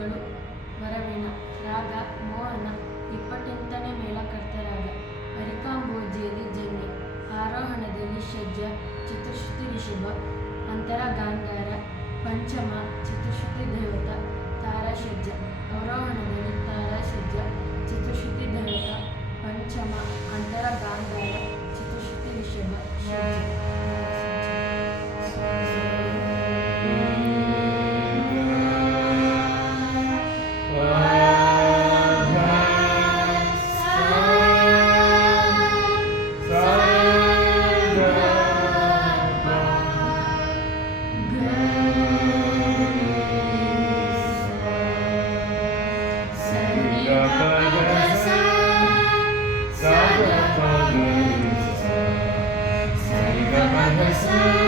ಗಳು ವರವೀಣ ರಾಗ ಮೋಹನ 28ನೇ ಮೇಳಕರ್ತರಾಗ ಅರಿಕಾಂಬೋಜಿಯಲ್ಲಿ ಜನ್ಯ ಆರೋಹಣದಲ್ಲಿ ಷಡ್ಜ ಚತುಶ್ರುತಿ ರಿಷಭ ಅಂತರ ಗಾಂಧಾರ ಪಂಚಮ ಚತುಶ್ರುತಿ ದೈವತ ತಾರಾ ಷಡ್ಜ ಅವರೋಹಣದಲ್ಲಿ ತಾರಾ ಷಡ್ಜ ಚತುಶ್ರುತಿ ದೈವತ ಪಂಚಮ ಅಂತರ ಗಾಂಧಾರ ಚತುಶ್ರುತಿ ರಿಷಭ ಷಡ್ಜ Sa